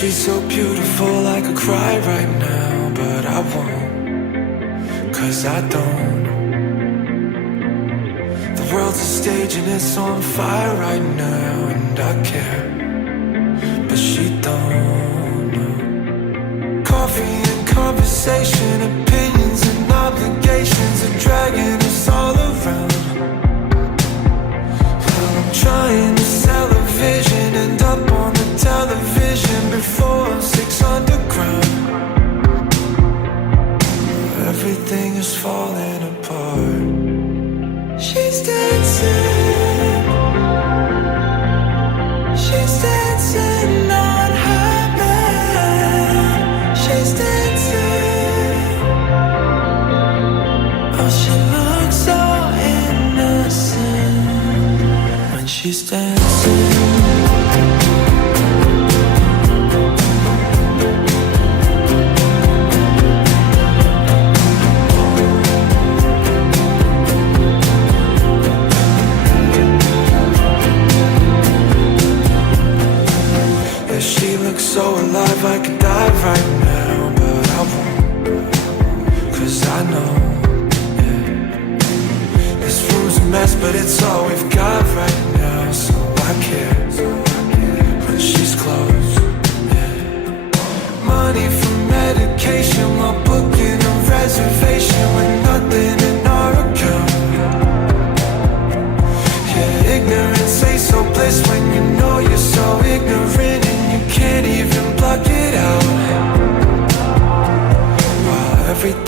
She's so beautiful I could cry right now, but I won't, 'cause I don't. The world's a stage and it's on fire right now, and I care, but she don't know. Coffee and conversation, opinions and obligations are dragging us all around. Well, I'm trying to sell a vision, end up on the television before I'm 6 underground. Everything is falling apart. She's dancing. She's dancing on her bed. She's dancing. Oh, she looks so innocent when she's dancing. So alive I could die right now, but I won't, 'cause I know, yeah. This room's a mess, but it's all we've got right now. So I care when she's close, yeah. Money for medication while booking a reservation with nothing in our account. Yeah, ignorance ain't so bliss when you know you're so ignorant and you can't even block it out. While everything